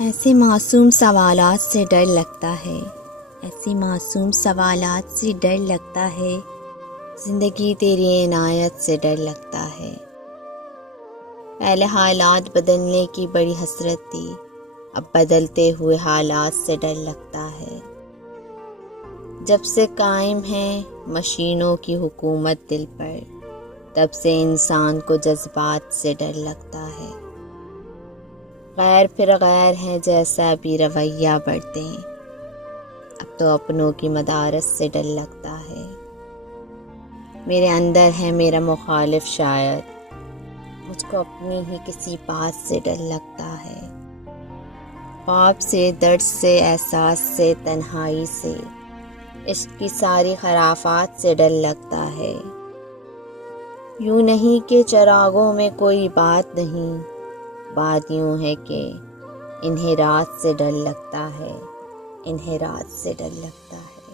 ایسے معصوم سوالات سے ڈر لگتا ہے، ایسے معصوم سوالات سے ڈر لگتا ہے، زندگی تیری عنایت سے ڈر لگتا ہے۔ پہلے حالات بدلنے کی بڑی حسرت تھی، اب بدلتے ہوئے حالات سے ڈر لگتا ہے۔ جب سے قائم ہے مشینوں کی حکومت دل پر، تب سے انسان کو جذبات سے ڈر لگتا ہے۔ غیر پھر غیر ہے جیسا بھی رویہ بڑھتے ہیں، اب تو اپنوں کی مدارس سے ڈر لگتا ہے۔ میرے اندر ہے میرا مخالف شاید، مجھ کو اپنی ہی کسی بات سے ڈر لگتا ہے۔ خواب سے، درد سے، احساس سے، تنہائی سے، عشق کی ساری خرافات سے ڈر لگتا ہے۔ یوں نہیں کہ چراغوں میں کوئی بات نہیں، بات یوں ہے کہ انہیں رات سے ڈر لگتا ہے، انہیں رات سے ڈر لگتا ہے۔